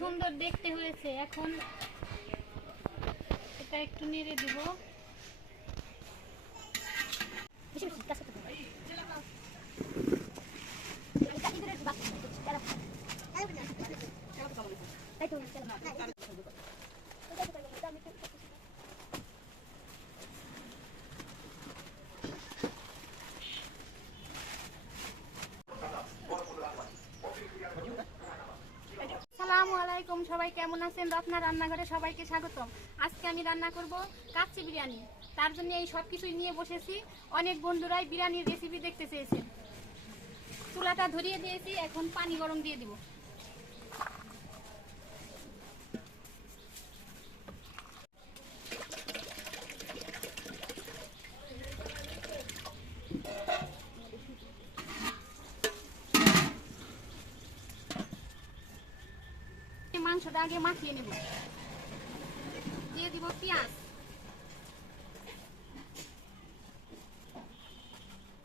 সুন্দর দেখতে হয়েছে। এখন এটা একটু নেড়ে দিব। আসসালামু আলাইকুম, সবাই কেমন আছেন? রত্না রান্নাঘরে সবাইকে স্বাগতম। আজকে আমি রান্না করব কাচ্চি বিরিয়ানি। তার জন্য এই সব কিছুই নিয়ে বসেছি। অনেক বন্ধুরাই বিরিয়ানির রেসিপি দেখতে চেয়েছেন। চুলাটা ধরিয়ে দিয়েছি, এখন পানি গরম দিয়ে দিব। মাংসটা আগে মাখিয়ে নেব। দিয়ে দিব পেঁয়াজ,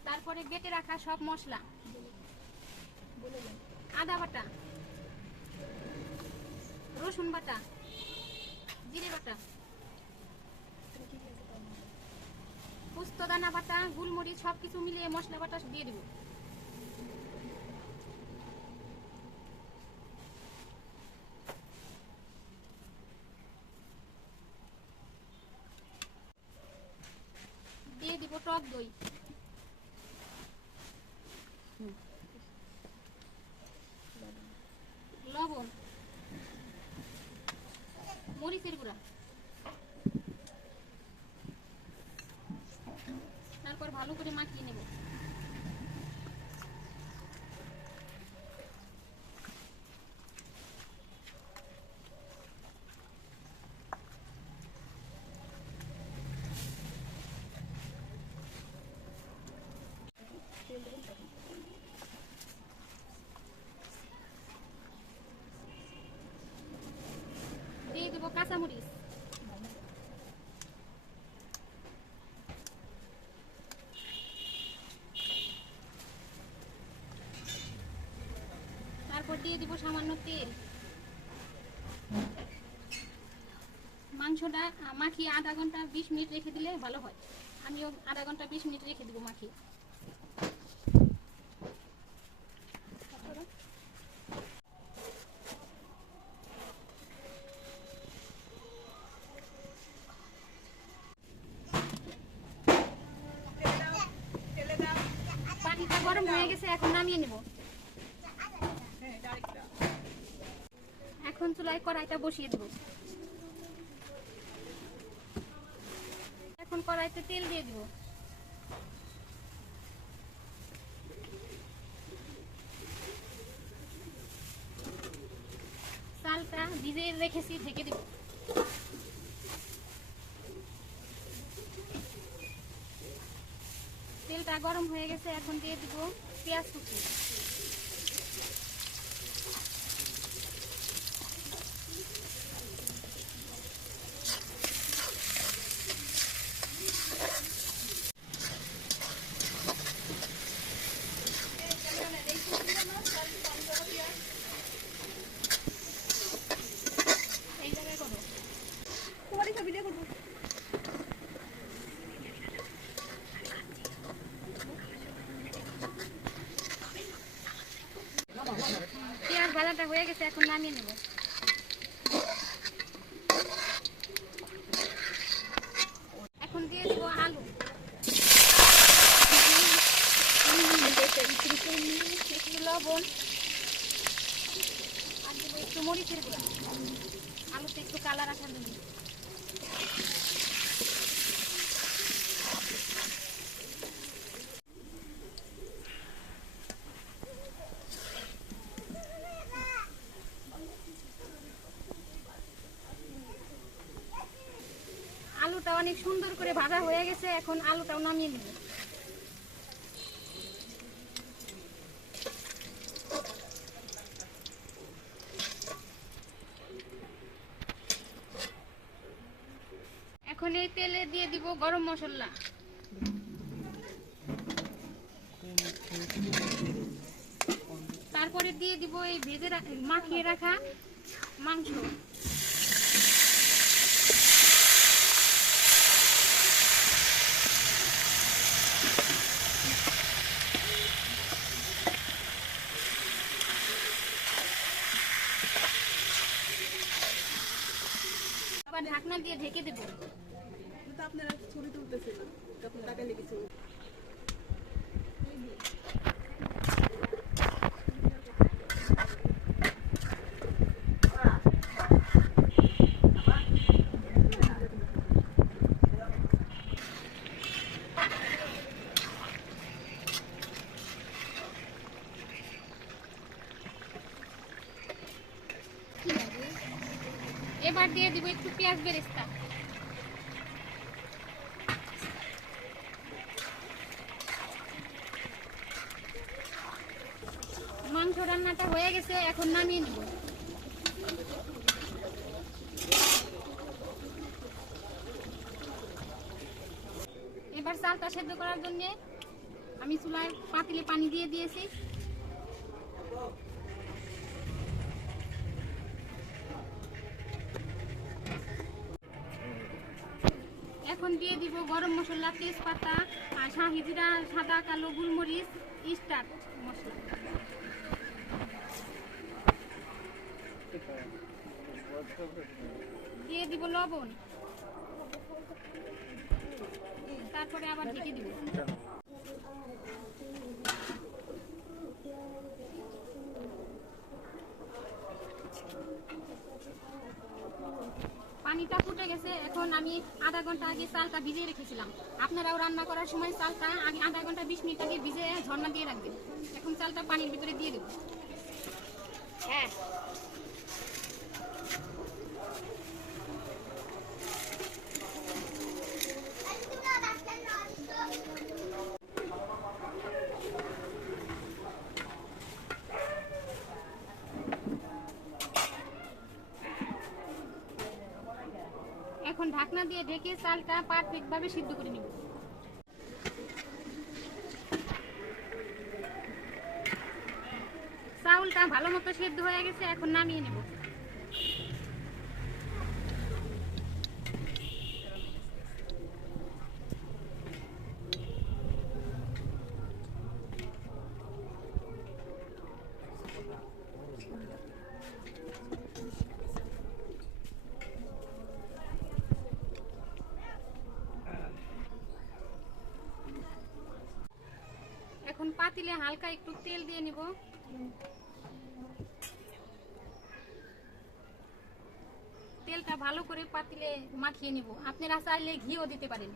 তারপরে বেটে রাখা সব মশলা, আদা বাটা, রসুন বাটা, জিরে বাটা, পোস্তদানা বাটা, গোলমরিচ সবকিছু মিলিয়ে মশলা বাটা দিয়ে দিব। দিয়ে দিব টক দই, লবণ, মরিচের গুঁড়া, তারপর ভালো করে মাখিয়ে নেব। দিয়ে দেবো কাঁচামরিচ, তারপর দিয়ে দিব সামান্য তেল। মাংসটা মাখিয়ে আধা ঘন্টা 20 মিনিট রেখে দিলে ভালো হয়। আমিও আধা ঘন্টা 20 মিনিট রেখে দিব মাখিয়ে। পানিটা গরম হয়ে গেছে, এখন নামিয়ে নেব। এখন চুলায় কড়াইটা বসিয়ে দেব। এখন কড়াইতে তেল দিয়ে দিব। চালটা ভিজিয়ে রেখেছি, ঢেকে দিব। তেলটা গরম হয়ে গেছে, এখন দিয়ে দিব পেঁয়াজ কুচি, এই জায়গায় করো। পেঁয়াজ ভাজাটা হয়ে গেছে, এখন নামিয়ে নেব। এখন দিয়ে দিব আলু, একটু লবণ, আর দেবো একটু মরিচের গুঁড়া। আলুতে একটু কালার আসার জন্য। আলুটা অনেক সুন্দর করে ভাজা হয়ে গেছে, এখন আলুটাও নামিয়ে নেব। এখন এই তেলে দিয়ে দিব গরম মশলা, তারপরে দিয়ে দিব এই ভেজে মাখিয়ে রাখা মাংস, আবার ঢাকনা দিয়ে ঢেকে দেবো। আপনারা ছবি তুলতেছিলেন, আপনার টাকা লেগেছে। এবার দিয়ে দিব একটু পেঁয়াজ বেরেস্তা। মাংস রান্নাটা হয়ে গেছে, এখন নামিয়ে নেব। এবার চালটা সেদ্ধ করার জন্য আমি চুলায় পাতিলে পানি দিয়ে দিয়েছি। এখন দিয়ে দিব গরম মশলা, তেজপাতা, আর শাহি জিরা, সাদা কালো গোলমরিচ, স্টার মশলা। দিয়ে দিব লবণ, তারপরে আবার ঢেকে দিব। পানিটা ফুটে গেছে, এখন আমি আধা ঘন্টা আগে চালটা ভিজিয়ে রেখেছিলাম। আপনারাও রান্না করার সময় চালটা আগে আধা ঘন্টা 20 মিনিট আগে ভিজে ঝর্ণা দিয়ে রাখবেন। এখন চালটা পানির ভিতরে দিয়ে দেব। হ্যাঁ, এখন ঢাকনা দিয়ে ঢেকে চালটা পারফেক্ট ভাবে সিদ্ধ করে নেব। চাউলটা ভালো মতো সিদ্ধ হয়ে গেছে, এখন নামিয়ে নেব। এখন পাতিলে হালকা একটু তেল দিয়ে নিব। তেলটা ভালো করে পাতিলে মাখিয়ে নিব। আপনারা চাইলে ঘিও দিতে পারেন।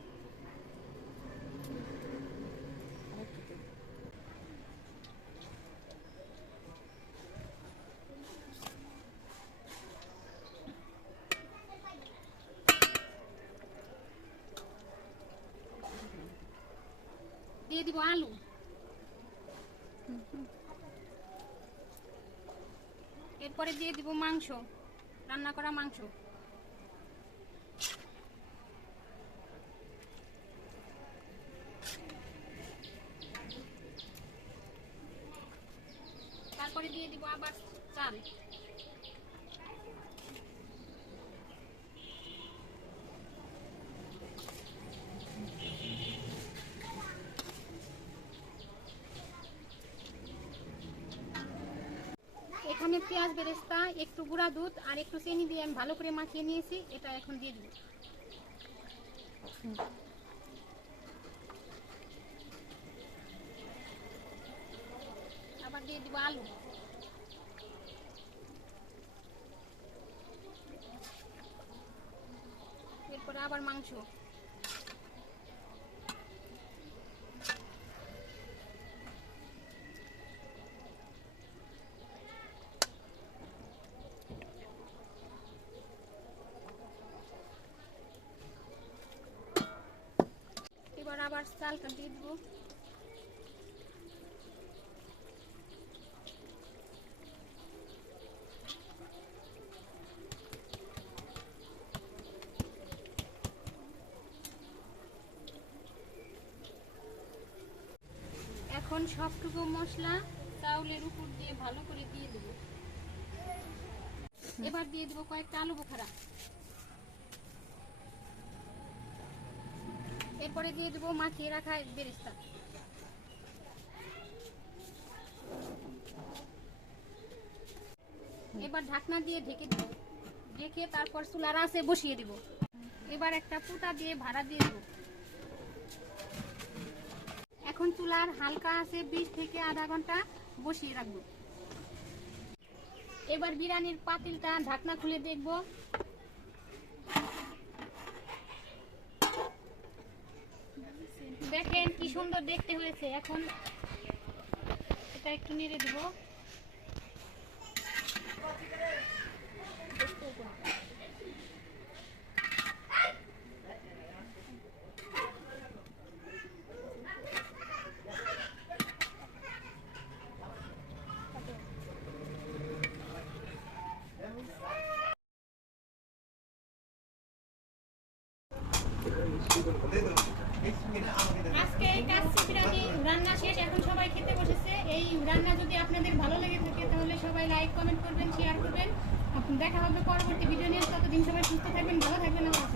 দিয়ে দিব আলু, এরপরে দিয়ে দিব মাংস, রান্না করা মাংস। তারপরে দিয়ে দিব আবার চাল। এখানে পেঁয়াজ বেরেস্তা, একটু গুঁড়া দুধ আর একটু চিনি দিয়ে আমি ভালো করে মাখিয়ে নিয়েছি। এটা এখন দিয়ে দিব। আবার দিয়ে দিব আলু, এরপরে আবার মাংস। এবার আবার চালটা দিয়ে দিব। এখন সবটুকু মশলা চাউলের উপর দিয়ে ভালো করে দিয়ে দেব। এবার দিয়ে দিব কয়েকটা আলু বোখারা। এরপরে দিয়ে দিব মাখিয়ে রাখা বেরেস্তা। এবার ঢাকনা দিয়ে ঢেকে দিব, ঢেকে তারপর চুলার আঁচে বসিয়ে দিব। এবার একটা পুঁতা দিয়ে ভাড়া দিয়ে দিব। এখন চুলার হালকা আছে 20 থেকে আধা ঘন্টা বসিয়ে রাখবো। এবার বিরিয়ানির পাতিলটা ঢাকনা খুলে দেখব। দেখেন কি সুন্দর দেখতে হয়েছে। এখন এটা একটু নেড়ে দিব। আজকে কাচ্চি বিরিয়ানি রান্না শেষ, এখন সবাই খেতে বসেছে। এই রান্না যদি আপনাদের ভালো লেগে থাকে তাহলে সবাই লাইক কমেন্ট করবেন, শেয়ার করবেন। দেখা হবে পরবর্তী ভিডিও নিয়ে। ততদিন সবাই সুস্থ থাকবেন, ভালো থাকবেন। আমার